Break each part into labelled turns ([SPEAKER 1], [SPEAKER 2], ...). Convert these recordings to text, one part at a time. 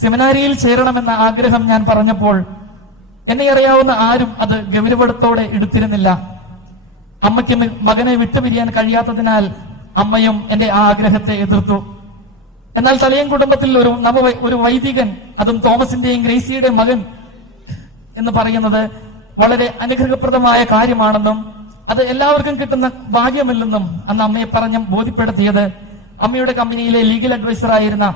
[SPEAKER 1] സെമിനാരിയിൽ ചേരണമെന്ന ആഗ്രഹം ഞാൻ പറഞ്ഞപ്പോൾ എന്നെ അറിയാവുന്ന ആരും അത് ഗൗരവത്തോടെ എടുത്തിരുന്നില്ല. അമ്മയ്ക്ക് മകനെ വിട്ടുപിരിയാൻ കഴിയാത്തതിനാൽ അമ്മയും എന്റെ ആ ആഗ്രഹത്തെ എതിർത്തു. എന്നാൽ തലയൻ കുടുംബത്തിൽ ഒരു നവ ഒരു വൈദികൻ അതും തോമസിന്റെയും ഗ്രേസിയുടെ മകൻ എന്ന് പറയുന്നത് വളരെ അനുഗ്രഹപ്രദമായ കാര്യമാണെന്നും അത് എല്ലാവർക്കും കിട്ടുന്ന ഭാഗ്യമല്ലെന്നും അന്ന് അമ്മയെ പറഞ്ഞ് ബോധ്യപ്പെടുത്തിയത് അമ്മയുടെ കമ്പനിയിലെ ലീഗൽ അഡ്വൈസർ ആയിരുന്ന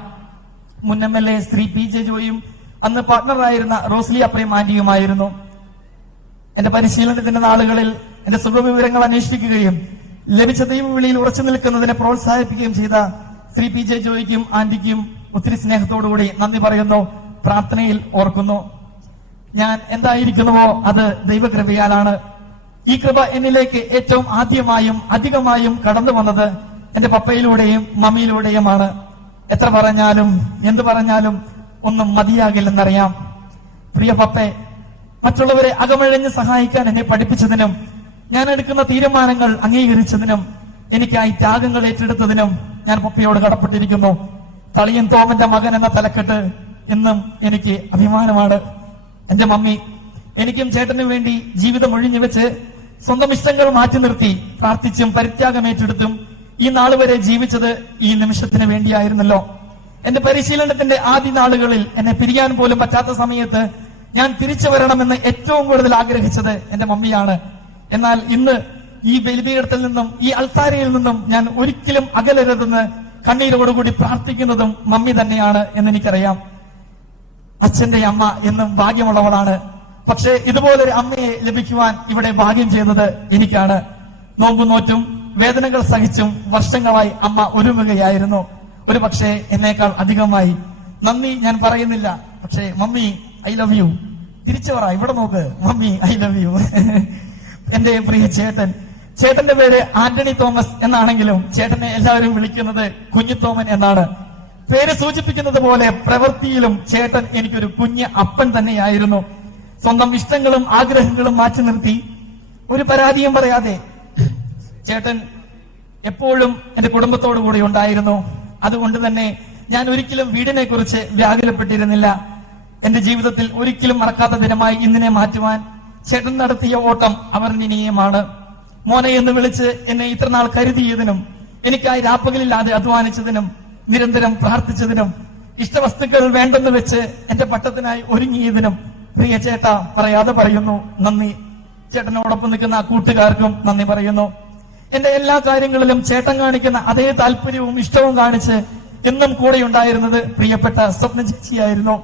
[SPEAKER 1] മുൻ M L A Shri P J ജോയും? അന്ന് പാർട്ണറായിരുന്ന റോസ്ലി അപ്രേം ആന്റിയുമായിരുന്നു. എന്റെ പരിശീലനത്തിന്റെ നാളുകളിൽ എന്റെ സുഖവിവരങ്ങൾ അന്വേഷിക്കുകയും ലഭിച്ച ദൈവവിളിയിൽ ഉറച്ചു നിൽക്കുന്നതിനെ പ്രോത്സാഹിപ്പിക്കുകയും ചെയ്ത ശ്രീ പി ജെ ജോയിക്കും ആന്റിക്കും ഒത്തിരി സ്നേഹത്തോടുകൂടി നന്ദി പറയുന്നു. പ്രാർത്ഥനയിൽ ഓർക്കുന്നു. ഞാൻ എന്തായിരിക്കുന്നുവോ അത് ദൈവകൃപയാലാണ്. ഈ കൃപ എന്നിലേക്ക് ഏറ്റവും ആദ്യമായും അധികമായും കടന്നു വന്നത് എന്റെ പപ്പയിലൂടെയും മമ്മിയിലൂടെയുമാണ്. എത്ര പറഞ്ഞാലും എന്ത് പറഞ്ഞാലും ഒന്നും മതിയാകില്ലെന്നറിയാം. പ്രിയ പപ്പെ മറ്റുള്ളവരെ അകമഴഞ്ഞ് സഹായിക്കാൻ എന്നെ പഠിപ്പിച്ചതിനും ഞാൻ എടുക്കുന്ന തീരുമാനങ്ങൾ അംഗീകരിച്ചതിനും എനിക്കായി ത്യാഗങ്ങൾ ഏറ്റെടുത്തതിനും ഞാൻ പപ്പയോട് കടപ്പെട്ടിരിക്കുന്നു. തളിയൻ തോമന്റെ മകൻ എന്ന തലക്കെട്ട് എന്നും എനിക്ക് അഭിമാനമാണ്. എന്റെ മമ്മി എനിക്കും ചേട്ടനും വേണ്ടി ജീവിതം ഒഴിഞ്ഞു വെച്ച് സ്വന്തം ഇഷ്ടങ്ങൾ മാറ്റി നിർത്തി പ്രാർത്ഥിച്ചും പരിത്യാഗം ഏറ്റെടുത്തും ഈ നാൾ വരെ ജീവിച്ചത് ഈ നിമിഷത്തിന് വേണ്ടിയായിരുന്നല്ലോ. എന്റെ പരിശീലനത്തിന്റെ ആദ്യ നാളുകളിൽ എന്നെ പിരിയാൻ പോലും പറ്റാത്ത സമയത്ത് ഞാൻ തിരിച്ചു വരണമെന്ന് ഏറ്റവും കൂടുതൽ ആഗ്രഹിച്ചത് എന്റെ മമ്മിയാണ്. എന്നാൽ ഇന്ന് ഈ ബലിപീഠത്തിൽ നിന്നും ഈ അൾത്താരയിൽ നിന്നും ഞാൻ ഒരിക്കലും അകലരുതെന്ന് കണ്ണീരോടുകൂടി പ്രാർത്ഥിക്കുന്നതും മമ്മി തന്നെയാണ് എന്ന് എനിക്കറിയാം അച്ഛന്റെ അമ്മ എന്നും ഭാഗ്യമുള്ളവളാണ്. പക്ഷേ ഇതുപോലൊരു അമ്മയെ ലഭിക്കുവാൻ ഇവിടെ ഭാഗ്യം ചെയ്തത് എനിക്കാണ്. നോമ്പു നോറ്റും വേദനകൾ സഹിച്ചും വർഷങ്ങളായി അമ്മ ഒരുങ്ങുകയായിരുന്നു. ഒരു പക്ഷേ എന്നേക്കാൾ അധികമായി. നന്ദി ഞാൻ പറയുന്നില്ല. പക്ഷേ മമ്മി ഐ ലവ് യു. തിരിച്ചു പറ ഇവിടെ നോക്ക്. Mummy I love you. എന്റെ പ്രിയ ചേട്ടൻ. ചേട്ടന്റെ പേര് ആന്റണി തോമസ് എന്നാണെങ്കിലും ചേട്ടനെ എല്ലാവരും വിളിക്കുന്നത് കുഞ്ഞുത്തോമൻ എന്നാണ്. പേര് സൂചിപ്പിക്കുന്നത് പോലെ പ്രവൃത്തിയിലും ചേട്ടൻ എനിക്കൊരു കുഞ്ഞ് അപ്പൻ തന്നെയായിരുന്നു. സ്വന്തം ഇഷ്ടങ്ങളും ആഗ്രഹങ്ങളും മാറ്റി നിർത്തി. ഒരു പരാതിയും പറയാതെ ചേട്ടൻ എപ്പോഴും എന്റെ കുടുംബത്തോടു കൂടി ഉണ്ടായിരുന്നു. അതുകൊണ്ട് തന്നെ ഞാൻ ഒരിക്കലും വീടിനെ കുറിച്ച് വ്യാകുലപ്പെട്ടിരുന്നില്ല. എന്റെ ജീവിതത്തിൽ ഒരിക്കലും മറക്കാത്ത ദിനമായി ഇന്നിനെ മാറ്റുവാൻ ചേട്ടൻ നടത്തിയ ഓട്ടം അവർണനീയമാണ്. മോനെ എന്ന് വിളിച്ച് എന്നെ ഇത്രനാൾ കരുതിയതിനും എനിക്കായി രാപ്പകലില്ലാതെ അധ്വാനിച്ചതിനും നിരന്തരം പ്രാർത്ഥിച്ചതിനും ഇഷ്ടവസ്തുക്കൾ വേണ്ടെന്ന് വെച്ച് എന്റെ പട്ടത്തിനായി ഒരുങ്ങിയതിനും പ്രിയ ചേട്ട പറയാതെ പറയുന്നു നന്ദി. ചേട്ടനോടൊപ്പം നിൽക്കുന്ന ആ കൂട്ടുകാർക്കും നന്ദി പറയുന്നു. എന്റെ എല്ലാ കാര്യങ്ങളിലും ചേട്ടൻ കാണിക്കുന്ന അതേ താല്പര്യവും ഇഷ്ടവും കാണിച്ച് എന്നും കൂടെ ഉണ്ടായിരുന്നത് പ്രിയപ്പെട്ട സ്വപ്ന ചേച്ചിയായിരുന്നു.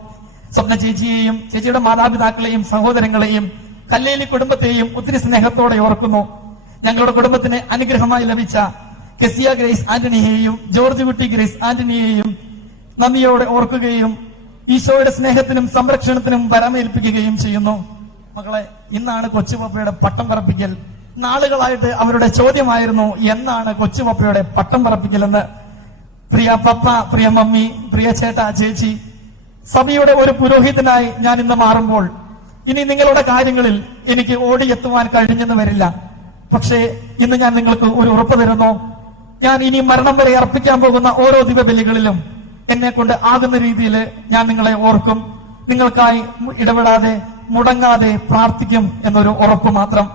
[SPEAKER 1] സ്വപ്ന ചേച്ചിയെയും ചേച്ചിയുടെ മാതാപിതാക്കളെയും സഹോദരങ്ങളെയും കല്ലേലി കുടുംബത്തെയും ഒത്തിരി സ്നേഹത്തോടെ ഓർക്കുന്നു. ഞങ്ങളുടെ കുടുംബത്തിന് അനുഗ്രഹമായി ലഭിച്ച കെസിയ ഗ്രേസ് ആന്റണിയെയും ജോർജ് കുട്ടി ഗ്രേസ് ആന്റണിയെയും നന്ദിയോടെ ഓർക്കുകയും ഈശോയുടെ സ്നേഹത്തിനും സംരക്ഷണത്തിനും വരമേൽപ്പിക്കുകയും ചെയ്യുന്നു. മകളെ ഇന്നാണ് കൊച്ചുപാപ്പയുടെ പട്ടം പറപ്പിക്കൽ. നാളുകളായിട്ട് അവരുടെ ചോദ്യമായിരുന്നു എന്നാണ് കൊച്ചുപപ്പയുടെ പട്ടം പറപ്പിക്കലെന്ന്? പ്രിയ പപ്പ പ്രിയ മമ്മി പ്രിയ ചേട്ട ചേച്ചി സഭയുടെ ഒരു പുരോഹിതനായി ഞാൻ ഇന്ന് മാറുമ്പോൾ ഇനി നിങ്ങളുടെ കാര്യങ്ങളിൽ എനിക്ക് ഓടിയെത്തുവാൻ കഴിഞ്ഞെന്ന് വരില്ല. പക്ഷേ ഇന്ന് ഞാൻ നിങ്ങൾക്ക് ഒരു ഉറപ്പ് തരുന്നു. ഞാൻ ഇനി മരണം വരെ അർപ്പിക്കാൻ പോകുന്ന ഓരോ ദിവബലികളിലും എന്നെ കൊണ്ട് ആകുന്ന രീതിയിൽ ഞാൻ നിങ്ങളെ ഓർക്കും. നിങ്ങൾക്കായി ഇടപെടാതെ മുടങ്ങാതെ പ്രാർത്ഥിക്കും എന്നൊരു ഉറപ്പ് മാത്രം.